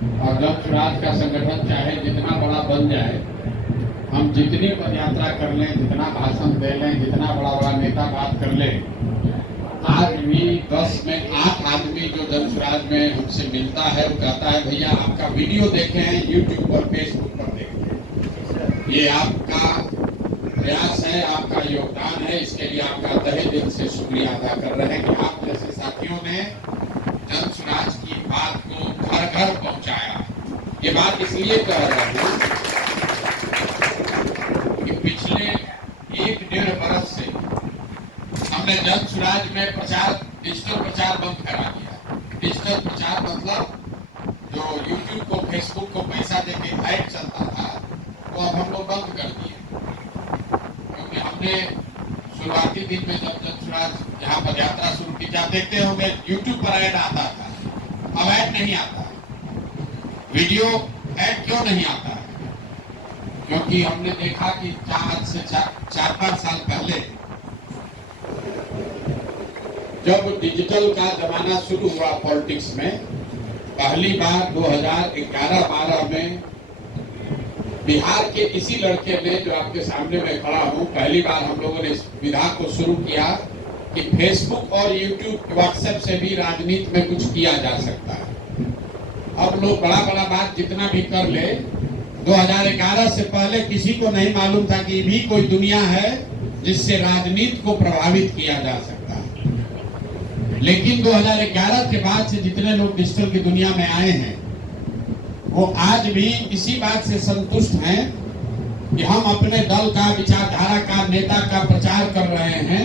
और जन स्वराज का संगठन चाहे जितना बड़ा बन जाए, हम जितनी पद यात्रा कर लें, जितना भाषण दे लें, जितना बड़ा बड़ा नेता बात कर ले, आज भी 10 में 8 आदमी जो जन स्वराज में हमसे मिलता है वो कहता है भैया आपका वीडियो देखे हैं, यूट्यूब पर फेसबुक पर देखे। ये आपका प्रयास है, आपका योगदान है, इसके लिए आपका तहे दिल से शुक्रिया अदा कर रहे हैं कि आप जैसे साथियों ने जन स्वराज की बात को घर घर पहुंचाया। ये बात इसलिए कह रहा हूं कि पिछले 1-1.5 बरस से हमने जन स्वराज में प्रचार, डिजिटल प्रचार बंद करा दिया। डिजिटल प्रचार मतलब जो यूट्यूब को, फेसबुक को पैसा देके ऐड चलता था, वो अब हम लोग बंद कर दिए। क्योंकि हमने शुरुआती दिन में जब जन स्वराज जहाँ पद यात्रा शुरू की, जहाँ देखते होंगे यूट्यूब पर ऐड आता था, अब ऐड नहीं आता। वीडियो ऐड क्यों नहीं आता? क्योंकि हमने देखा कि आज से 4-5 साल पहले जब डिजिटल का जमाना शुरू हुआ पॉलिटिक्स में, पहली बार 2011-12 में बिहार के इसी लड़के ने, जो आपके सामने मैं खड़ा हूं, पहली बार हम लोगों ने इस विधा को शुरू किया कि फेसबुक और यूट्यूब, व्हाट्सएप से भी राजनीति में कुछ किया जा सकता है। अब लोग बड़ा बड़ा बात जितना भी कर ले, 2011 से पहले किसी को नहीं मालूम था कि भी कोई दुनिया है जिससे राजनीति को प्रभावित किया जा सकता है। लेकिन 2011 के बाद से जितने लोग डिजिटल की दुनिया में आए हैं, वो आज भी इसी बात से संतुष्ट हैं कि हम अपने दल का, विचारधारा का, नेता का प्रचार कर रहे हैं।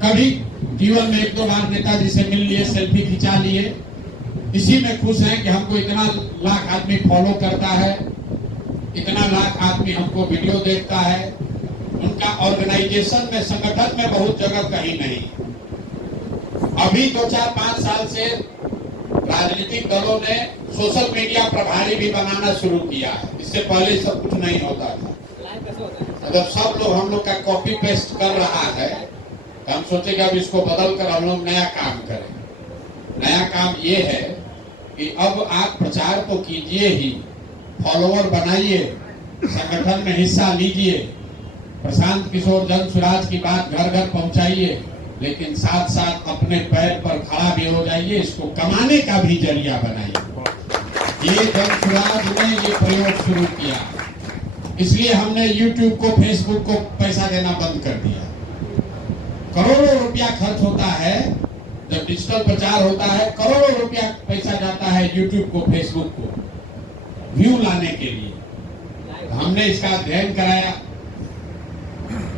कभी जीवन में 1-2 बार नेताजी से मिल लिए, सेल्फी खिंचा लिए, इसी में खुश हैं कि हमको इतना लाख आदमी फॉलो करता है, इतना लाख आदमी हमको वीडियो देखता है। उनका ऑर्गेनाइजेशन में, संगठन में बहुत जगह कहीं नहीं। अभी 2-4-5 साल से राजनीतिक दलों ने सोशल मीडिया प्रभारी भी बनाना शुरू किया है। इससे पहले सब कुछ नहीं होता था। अगर सब लोग हम लोग का कॉपी पेस्ट कर रहा है तो हम सोचेंगे अब इसको बदल कर हम लोग नया काम करें। नया काम ये है कि अब आप प्रचार तो कीजिए ही, फॉलोअर बनाइए, संगठन में हिस्सा लीजिए, प्रशांत किशोर जन स्वराज की बात घर घर पहुंचाइए, लेकिन साथ साथ अपने पैर पर खड़ा भी हो जाइए, इसको कमाने का भी जरिया बनाइए। ये जन स्वराज ने ये प्रयोग शुरू किया, इसलिए हमने यूट्यूब को, फेसबुक को पैसा देना बंद कर दिया। करोड़ों रुपया खर्च होता है जब डिजिटल प्रचार होता है, करोड़ों रुपया पैसा जाता है यूट्यूब को, फेसबुक को व्यू लाने के लिए। हमने इसका अध्ययन कराया।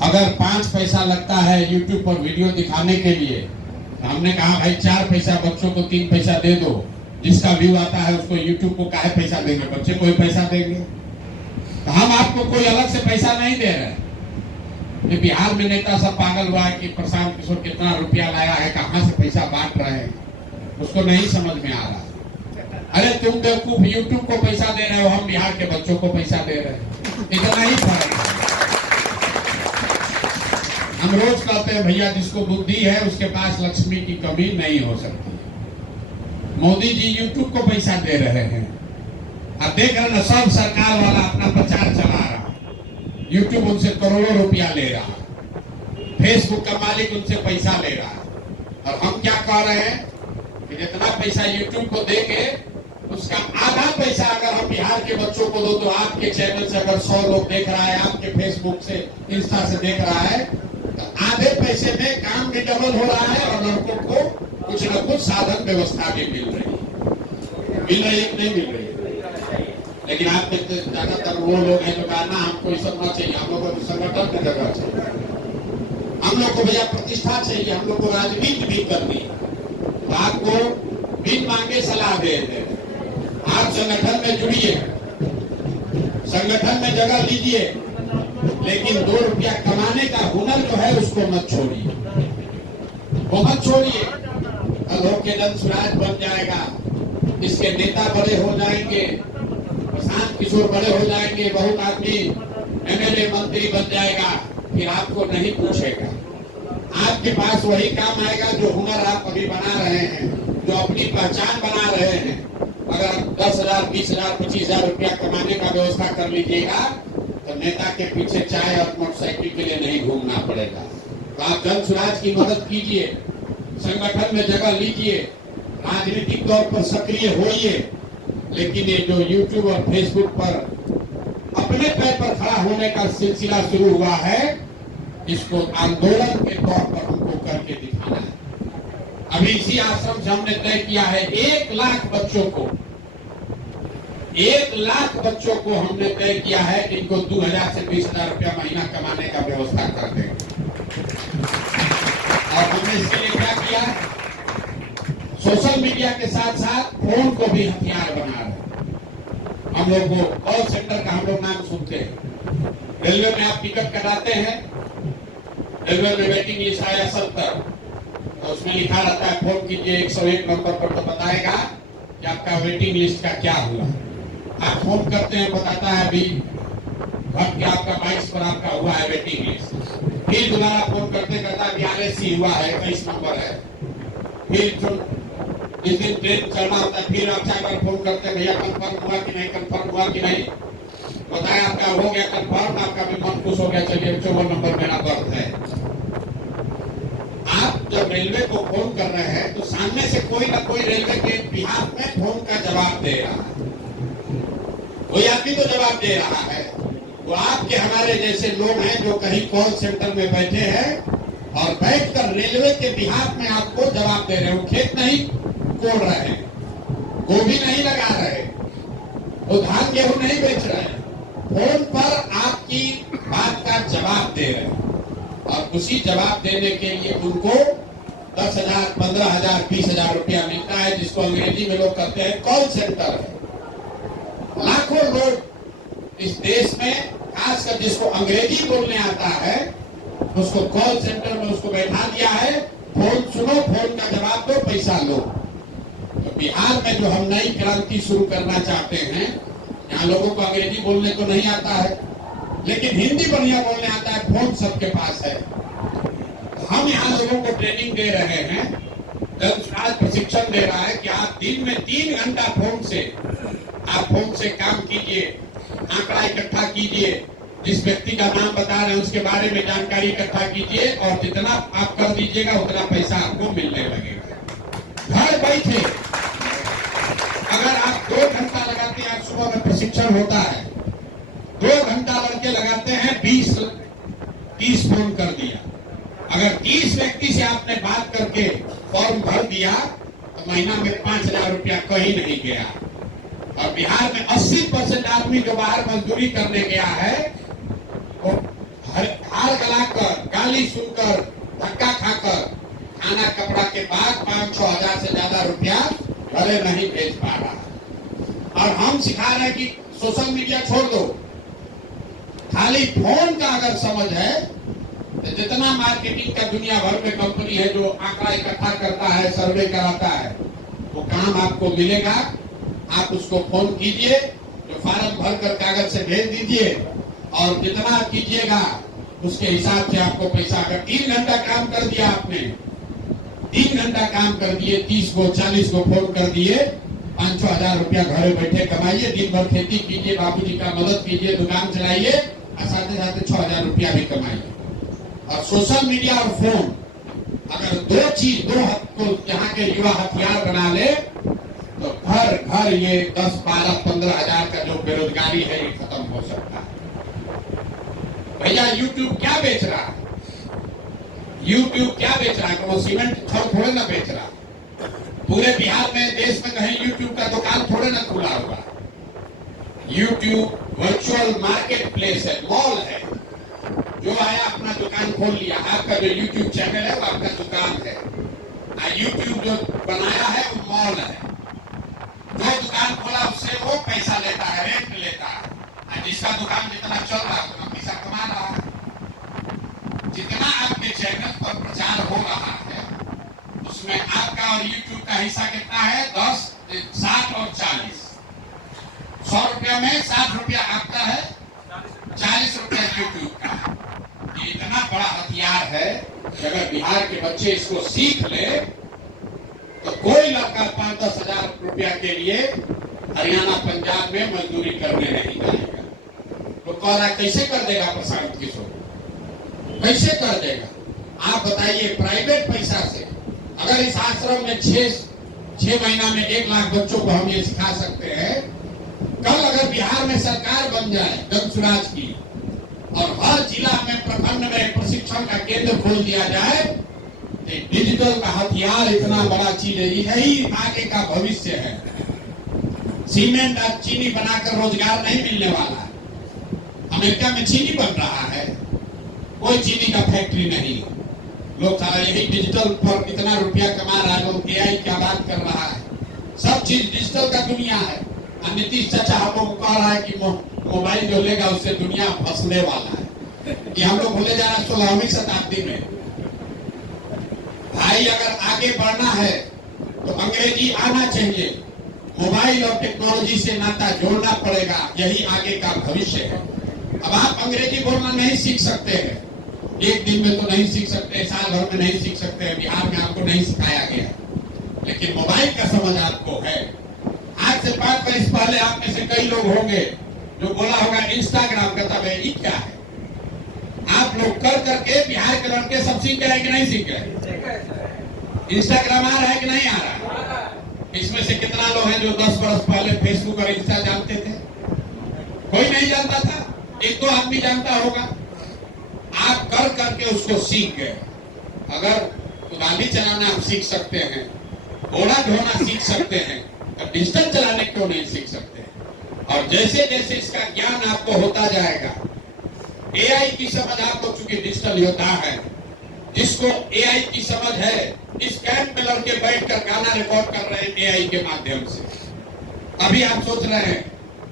अगर 5 पैसा लगता है यूट्यूब पर वीडियो दिखाने के लिए, तो हमने कहा भाई 4 पैसा बच्चों को 3 पैसा दे दो, जिसका व्यू आता है उसको यूट्यूब को काहे पैसा देंगे, बच्चे को ही पैसा देंगे। तो हम आपको कोई अलग से पैसा नहीं दे रहे। ये बिहार में नेता सब पागल हुआ है कि प्रशांत किशोर कितना रुपया लाया है, कहाँ से पैसा बांट रहे हैं, उसको नहीं समझ में आ रहा। अरे तुम बेवकूफ यूट्यूब को पैसा दे रहे हो, हम बिहार के बच्चों को पैसा दे रहे हैं, इतना ही फर्क है। हम रोज कहते हैं भैया जिसको बुद्धि है उसके पास लक्ष्मी की कमी नहीं हो सकती। मोदी जी यूट्यूब को पैसा दे रहे हैं, अब देख रहे ना, सब सरकार वाला अपना प्रचार चला रहा, यूट्यूब उनसे करोड़ों रुपया ले रहा, फेसबुक का मालिक उनसे पैसा ले रहा। और हम क्या कह रहे हैं कि जितना पैसा यूट्यूब को देके उसका आधा पैसा अगर हम बिहार के बच्चों को दो, तो आपके चैनल से अगर 100 लोग देख रहा है, आपके फेसबुक से, इंस्टा से देख रहा है, तो आधे पैसे में काम भी डबल हो रहा है और लड़कों को कुछ न कुछ साधन व्यवस्था भी मिल रही है। नहीं मिल रही है। लेकिन आप देखते ज्यादातर वो लोग हैं जो कहना हमको ये सब ना चाहिए, हम लोग को संगठन की जगह चाहिए, हम लोग को भैया प्रतिष्ठा चाहिए, हम लोग को राजनीति भी करनी है। तो आपको बिन मांगे सलाह दे दें, आप संगठन में जुड़िए, संगठन में जगह लीजिए, लेकिन 2 रुपया कमाने का हुनर जो है उसको मत छोड़िए, वो मत छोड़िए। कल होके जन स्वराज बन जाएगा, इसके नेता बड़े हो जाएंगे, प्रशांत किशोर बड़े हो जाएंगे, बहुत आदमी एमएलए मंत्री बन जाएगा, फिर आपको नहीं पूछेगा। आपके पास वही काम आएगा जो हुनर आप अभी बना रहे हैं, जो अपनी पहचान बना रहे हैं। अगर 10,000 20,000 25,000 रुपया कमाने का व्यवस्था कर लीजिएगा तो नेता के पीछे चाय और मोटरसाइकिल के लिए नहीं घूमना पड़ेगा। तो आप जन स्वराज की मदद कीजिए, संगठन में जगह लीजिए, राजनीतिक तौर पर सक्रिय होइए, लेकिन ये जो यूट्यूब और फेसबुक पर अपने पैर पर खड़ा होने का सिलसिला शुरू हुआ है, इसको आंदोलन के तौर पर हमको करके दिखाना है। अभी इसी आश्रम से हमने तय किया है 1 लाख बच्चों को, 1 लाख बच्चों को हमने तय किया है कि इनको 2,000 से 20,000 रुपया महीना कमाने का व्यवस्था कर देंगे। और हमने इसके लिए क्या किया, सोशल मीडिया के साथ साथ फोन को भी हथियार बना रहे। हम लोग को कॉल सेंटर का हम लोग नाम सुनते हैं। रेलवे में आप टिकट कटाते हैं, रेलवे में वेटिंग लिस्ट आया 70, तो उसमें लिखा रहता है फोन कीजिए 101 नंबर पर, तो बताएगा कि आपका वेटिंग लिस्ट का क्या हुआ। आप फोन करते हैं, बताता है अभी घट के आपका 22 पर आपका हुआ है वेटिंग लिस्ट। फिर दोबारा फोन करते कहता है 42 हुआ है, 21 नंबर है। फिर जिस दिन ट्रेन चलना होता है फिर आप 4 बार फोन करते हैं, भैया कंफर्म हुआ कि नहीं, कंफर्म हुआ कि नहीं, बताया आपका हो गया कंफर्म, आपका भी मन खुश हो गया, चलिए 54 नंबर मेरा बर्थ है। आप जब रेलवे को फोन कर रहे हैं तो सामने से कोई ना कोई रेलवे के बिहाफ में फोन का जवाब दे रहा है, कोई आदमी तो जवाब दे रहा है। तो आपके हमारे जैसे लोग हैं जो कहीं कॉल सेंटर में बैठे हैं और बैठकर रेलवे के बिहाफ में आपको जवाब दे रहे हैं। वो खेत नहीं कोड़ रहे हैं, गोभी नहीं लगा रहे, वो धान गेहूं नहीं बेच रहे हैं, फोन पर आपकी बात का जवाब दे रहे हैं। और उसी जवाब देने के लिए उनको 10,000 15,000 20,000 रुपया मिलता है, जिसको अंग्रेजी में लोग कहते हैं कॉल सेंटर है। लाखों लोग इस देश में, खासकर जिसको अंग्रेजी बोलने आता है, उसको कॉल सेंटर में उसको बैठा दिया है, फोन सुनो, फोन का जवाब दो, पैसा लो। तो बिहार में जो हम नई क्रांति शुरू करना चाहते हैं, यहाँ लोगों को अंग्रेजी बोलने को नहीं आता है, लेकिन हिंदी बढ़िया बोलने आता है, फोन सबके पास है। हम यहाँ लोगों को ट्रेनिंग दे रहे हैं, जन स्वराज प्रशिक्षण दे रहा है कि आप दिन में 3 घंटा आप फोन से काम कीजिए, आंकड़ा इकट्ठा कीजिए, जिस व्यक्ति का नाम बता रहे हैं उसके बारे में जानकारी इकट्ठा कीजिए, और जितना आप कर दीजिएगा उतना पैसा आपको मिलने लगेगा घर बैठे। अगर आप 2 घंटा लगाते हैं, आज सुबह में प्रशिक्षण होता है, 2 घंटा लड़के लगाते हैं, 30 फोन कर दिया। अगर 30 व्यक्ति से आपने बात करके फॉर्म भर दिया तो महीना में 5,000 रुपया कहीं नहीं गया। और बिहार में 80% आदमी जो बाहर मजदूरी करने गया है, वो हार गलाकर, गाली सुनकर, धक्का खाकर, खाना कपड़ा के बाद 5-6 हजार से ज्यादा रुपया घरे नहीं भेज पा रहा। और हम सिखा रहे हैं कि सोशल मीडिया छोड़ दो, खाली फोन का अगर समझ है तो जितना मार्केटिंग का दुनिया भर में कंपनी है जो आंकड़ा इकट्ठा करता है, सर्वे कराता है, वो काम आपको मिलेगा। आप उसको फोन कीजिए, जो फार्म भर कर कागज से भेज दीजिए, और जितना कीजिएगा उसके हिसाब से आपको पैसा। अगर 3 घंटा काम कर दिया आपने, 3 घंटा काम कर दिए, 30 को 40 को फोन कर दिए, 5-6 हजार रुपया घरे बैठे कमाइए, दिन भर खेती कीजिए, बाबूजी का मदद कीजिए, दुकान चलाइए, और साथ साथ 6 हजार रुपया भी कमाइए। और सोशल मीडिया और फोन, अगर 2 चीज, 2 को यहाँ के युवा हथियार बना ले तो घर घर ये 10, 12, 15 हजार का जो बेरोजगारी है ये खत्म हो सकता है। भैया यूट्यूब क्या बेच रहा है? यूट्यूब क्या बेच रहा है? वो सीमेंट थोड़े ना बेच रहा। पूरे बिहार में, देश में कहीं यूट्यूब का दुकान थोड़े ना खुला हुआ। यूट्यूब वर्चुअल मार्केट प्लेस है, मॉल है। जो आया अपना दुकान खोल लिया। आपका जो यूट्यूब चैनल है वो आपका दुकान है। यूट्यूब जो बनाया है वो मॉल है। जो दुकान खोला उससे वो पैसा लेता है, रेंट लेता है। जिसका दुकान जितना चल रहा है उतना पैसा कमा रहा है। जितना आपके चैनल पर प्रचार हो रहा है उसमें आपका और यूट्यूब का हिस्सा कितना है? 10, 60 और 40। 100 रुपया में 60 रुपया आपका है, 40 रुपया यूट्यूब का है। ये इतना बड़ा हथियार है कि अगर बिहार के बच्चे इसको सीख ले तो कोई लड़का 5-10 हजार रुपया के लिए हरियाणा पंजाब में मजदूरी करने नहीं जाएगा। तो कह रहा कैसे कर देगा प्रशांत किशोर, कैसे कर देगा? आप बताइए, प्राइवेट पैसा से अगर इस आश्रम में 6 महीना में 1 लाख बच्चों को हम ये सिखा सकते हैं, कल अगर बिहार में सरकार बन जाए जन स्वराज की और हर जिला में प्रखंड में प्रशिक्षण का केंद्र खोल दिया जाए, तो डिजिटल का हथियार इतना बड़ा चीज है, यही आगे का भविष्य है। सीमेंट और चीनी बनाकर रोजगार नहीं मिलने वाला है। अमेरिका में चीनी बन रहा है, कोई चीनी का फैक्ट्री नहीं। लोग सारा यही डिजिटल पर इतना रुपया कमा रहा है, लोग एआई क्या बात कर रहा है, सब चीज डिजिटल का दुनिया है। नीतीश चाचा हम लोग कह रहा है कि मोबाइल जो लेगा उससे दुनिया फंसने वाला है, कि हम लोग भूले जा रहे हैं 16वीं शताब्दी में। भाई अगर आगे बढ़ना है तो अंग्रेजी आना चाहिए, मोबाइल और टेक्नोलॉजी से नाता जोड़ना पड़ेगा, यही आगे का भविष्य है। अब आप अंग्रेजी बोलना नहीं सीख सकते हैं, एक दिन में तो नहीं सीख सकते, साल भर में नहीं सीख सकते, बिहार में आपको नहीं सिखाया गया, लेकिन मोबाइल का समझ आपको है। आज से 5 वर्ष पहले आप में से कई लोग होंगे जो बोला होगा इंस्टाग्राम का तब ये क्या है। आप लोग कर करके बिहार के लड़के सब सीख गए कि नहीं सीख गए? इंस्टाग्राम आ रहा है कि नहीं आ रहा है? इसमें से कितना लोग हैं जो 10 वर्ष पहले फेसबुक और इंस्टा जानते थे? कोई नहीं जानता था, 1-2 आदमी जानता होगा। आप कर करके उसको सीख गए। अगर गाड़ी चलाना आप सीख सकते हैं, घोड़ा ढोना सीख सकते हैं, अब डिजिटल चलाने क्यों नहीं सीख सकते? और जैसे जैसे इसका ज्ञान आपको होता जाएगा, एआई की समझ आपको, चूंकि डिजिटल योद्धा है, जिसको एआई की समझ है, इस कैंप में लड़के बैठकर गाना रिकॉर्ड कर रहे हैं एआई के माध्यम से। अभी आप सोच रहे हैं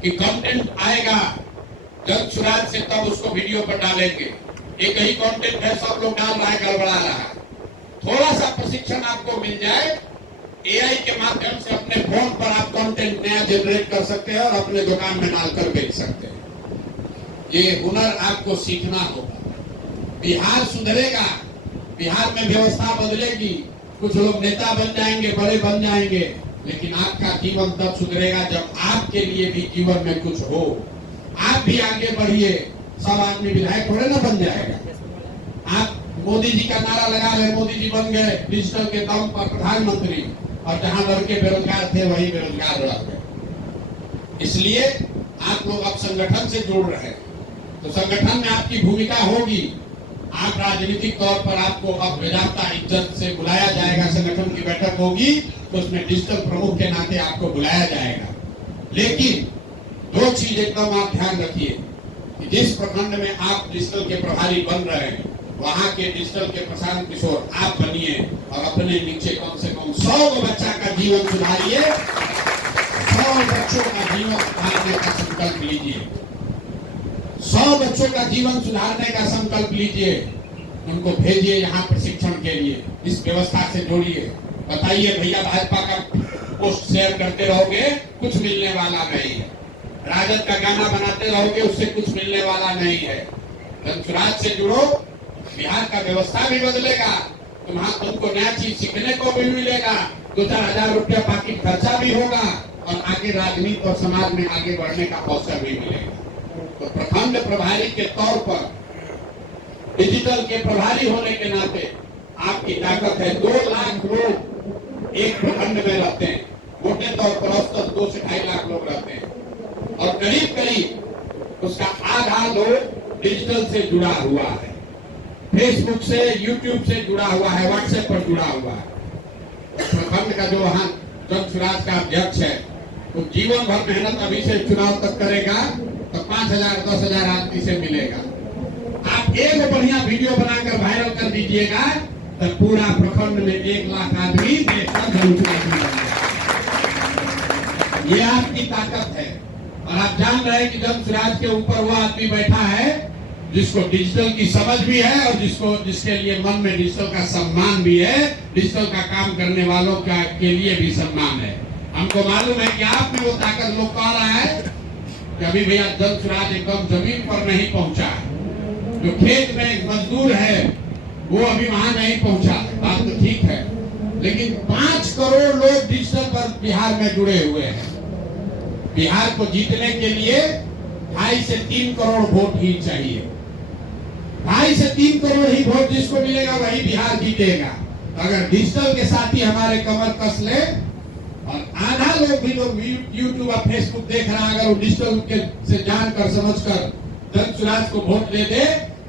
कि कंटेंट आएगा जन स्वराज से, तब उसको वीडियो पर डालेंगे। एक ही कंटेंट है, सब लोग डाल रहा है, गड़बड़ा रहा है। थोड़ा सा प्रशिक्षण आपको मिल जाए, एआई के माध्यम से अपने फोन पर आप कंटेंट नया जनरेट कर सकते हैं और अपने दुकान में डालकर बेच सकते हैं। ये हुनर आपको सीखना होगा। बिहार सुधरेगा, बिहार में व्यवस्था बदलेगी, कुछ लोग नेता बन जाएंगे, बड़े बन जाएंगे, लेकिन आपका जीवन तब सुधरेगा जब आपके लिए भी जीवन में कुछ हो। आप भी आगे बढ़िए, सब आदमी विधायक थोड़े ना बन जाएगा। आप मोदी जी का नारा लगा रहे, मोदी जी बन गए डिजिटल के दम पर प्रधानमंत्री, और जहां लड़के बेरोजगार थे वही बेरोजगार रह गए। इसलिए आप लोग अब संगठन से जुड़ रहे हैं, तो संगठन में आपकी भूमिका होगी। आप राजनीतिक तौर पर आपको अब बेजाता इज्जत से बुलाया जाएगा, संगठन की बैठक होगी तो उसमें डिजिटल प्रमुख के नाते आपको बुलाया जाएगा। लेकिन 2 चीज एकदम आप ध्यान रखिए कि जिस प्रखंड में आप डिजिटल के प्रभारी बन रहे हैं, वहां के डिजिटल के प्रशांत किशोर आप बनिए और अपने नीचे कम से कम 100 बच्चा का जीवन सुधारिए, 100 बच्चों का जीवन सुधारने का संकल्प लीजिए, 100 बच्चों का जीवन सुधारने का संकल्प लीजिए। उनको भेजिए यहाँ प्रशिक्षण के लिए, इस व्यवस्था से जोड़िए। बताइए भैया, भाजपा का पोस्ट शेयर करते रहोगे, कुछ मिलने वाला नहीं है। राजद का गाना बनाते रहोगे, उससे कुछ मिलने वाला नहीं है। जन स्वराज से जुड़ो, बिहार का व्यवस्था भी बदलेगा, तुमको नया चीज सीखने को भी मिलेगा, 2-4 हजार रुपया पाकिट खर्चा भी होगा, और आगे राजनीति और समाज में आगे बढ़ने का अवसर भी मिलेगा। तो प्रखंड प्रभारी के तौर पर, डिजिटल के प्रभारी होने के नाते आपकी ताकत है। 2 लाख लोग एक प्रखंड में रहते हैं, मोटे तौर पर औसतन 2 से 2.5 लाख लोग रहते हैं, और करीब करीब उसका आधा लोग डिजिटल से जुड़ा हुआ है, फेसबुक से, यूट्यूब से जुड़ा हुआ है, व्हाट्सएप पर जुड़ा हुआ है। प्रखंड का जो वहां जन स्वराज का अध्यक्ष है, तो जीवन भर मेहनत अभी से चुनाव तक करेगा तो 5,000-10,000 आदमी से मिलेगा। आप एक बढ़िया वीडियो बनाकर वायरल कर दीजिएगा तो पूरा प्रखंड में 1 लाख आदमी ये आपकी ताकत है। और आप जान रहे हैं कि जन स्वराज के ऊपर वो आदमी बैठा है जिसको डिजिटल की समझ भी है और जिसके लिए मन में डिजिटल का सम्मान भी है, डिजिटल का काम करने वालों के लिए भी सम्मान है। हमको मालूम है कि आप में वो ताकत, लोग कह रहा है कि अभी भैया जन स्वराज एकदम जमीन पर नहीं पहुंचा है, जो खेत में मजदूर है वो अभी वहां नहीं पहुंचा। बात तो ठीक है, लेकिन 5 करोड़ लोग डिजिटल पर बिहार में जुड़े हुए हैं। बिहार को जीतने के लिए 2.5 से 3 करोड़ वोट ही चाहिए। 2.5 से 3 करोड़ ही वोट जिसको मिलेगा वही बिहार जीतेगा। अगर डिजिटल के साथ ही हमारे कमर कस ले और आधा लोग भी लोग यूट्यूब और फेसबुक देख रहा है, अगर वो डिजिटल के से जानकर समझकर जन स्वराज को वोट दे दे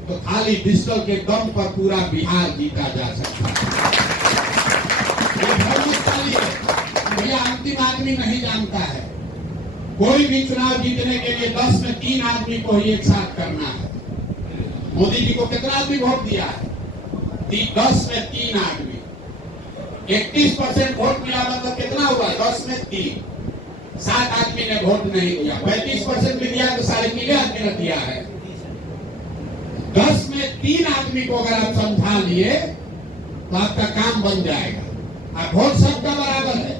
तो खाली डिजिटल के दम पर पूरा बिहार जीता जा सकता है। ये भाग्यशाली है, भैया अंतिम आदमी नहीं जानता है। कोई भी चुनाव जीतने के लिए 10 में 3 आदमी को ही एक साथ करना है। मोदी जी को कितना आदमी वोट दिया है? 10 में 3 आदमी। 31% वोट मिला मतलब कितना हुआ? 10 में 3। 7 आदमी ने वोट नहीं दिया। 35% भी दिया तो 3.5 आदमी ने दिया है। 10 में 3 आदमी को अगर आप समझा लिए तो आपका काम बन जाएगा। अब वोट सबका बराबर है।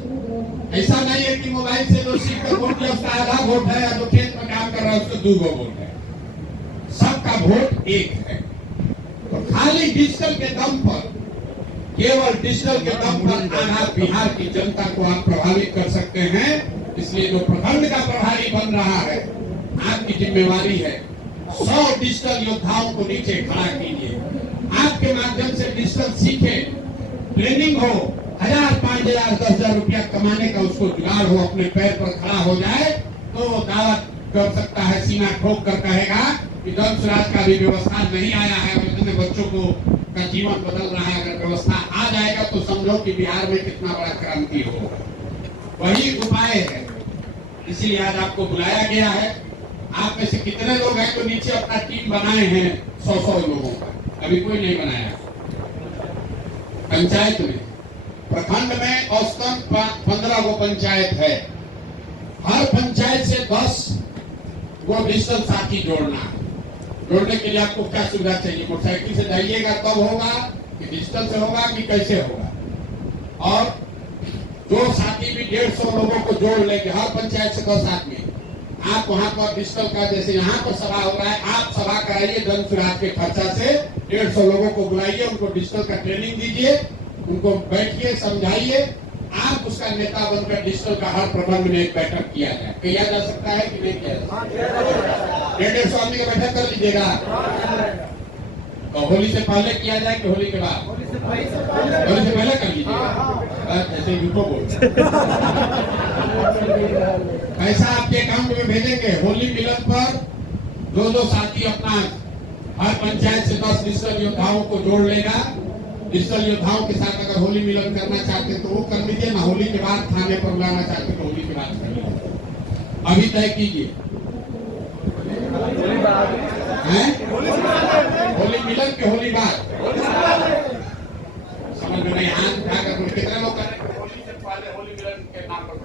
ऐसा नहीं है कि मोबाइल से जो सीट पर वोट दिया उसका आधा वोट है या जो खेत में काम कर रहा है उसको 2 वोट है। सबका वोट एक है। तो खाली डिजिटल के दम पर, केवल डिजिटल के दम पर आधा बिहार की जनता को आप प्रभावित कर सकते हैं। इसलिए जो प्रखंड का प्रभारी बन रहा है, आपकी जिम्मेवारी है 100 डिजिटल योद्धाओं को नीचे खड़ा कीजिए। आपके माध्यम से डिजिटल सीखे, ट्रेनिंग हो, 1000, 5000, 10,000 रुपया कमाने का उसको जुगाड़ हो, अपने पैर पर खड़ा हो जाए तो दावा कर सकता है, सीना ठोक कर कहेगा कि जन स्वराज का भी व्यवस्था नहीं आया है और इतने बच्चों को का जीवन बदल रहा है। अगर व्यवस्था आ जाएगा तो समझो कि बिहार में कितना बड़ा क्रांति होगा। वही उपाय है, इसीलिए आज आपको बुलाया गया है। आप में से कितने लोग हैं तो नीचे अपना टीम बनाए हैं 100 लोगों का? अभी कोई नहीं बनाया। पंचायत में, प्रखंड में औसतन 15 गो पंचायत है। हर पंचायत से 10 गो डिजिटल साथी जोड़ना है। जोड़ने के लिए आपको क्या सुविधा चाहिए? मोटरसाइकिल से जाइएगा तब होगा कि डिजिटल से होगा कि कैसे होगा? और जो साथी भी 150 लोगों को जोड़ लेंगे, हर पंचायत से 10 आदमी। आप वहां पर डिजिटल का, जैसे यहाँ पर सभा हो रहा है, आप सभा कराइए जन स्वराज के खर्चा से। 150 लोगों को बुलाइए, उनको डिजिटल का ट्रेनिंग दीजिए, उनको बैठिए, समझाइए। आप उसका नेता बनकर डिजिटल का हर प्रबंध में एक बैठक किया जाए। किया जा सकता है कि नहीं किया जा सकता? 150 आदमी का बैठक कर लीजिएगा। तो होली से पहले किया जाए कि होली के बाद? होली से पहले कर लीजिएगा। जैसे यूको बोल पैसा आपके अकाउंट में भेजेंगे। होली मिलन पर जो साथी अपना हर पंचायत से 10 डिजिटल योद्धाओं को जोड़ लेगा। डिजिटल योद्धाओं के साथ अगर होली मिलन करना चाहते तो वो कर लीजिए ना। होली के बाद थाने पर बुलाना चाहते तो होली के बाद कर लीजिए। अभी तय कीजिए। होली मिलन के होली बाद समझ में नहीं। हाथ उठाकर कितने लोग कर रहे हैं? होली से पहले होली मिलन के नाम पर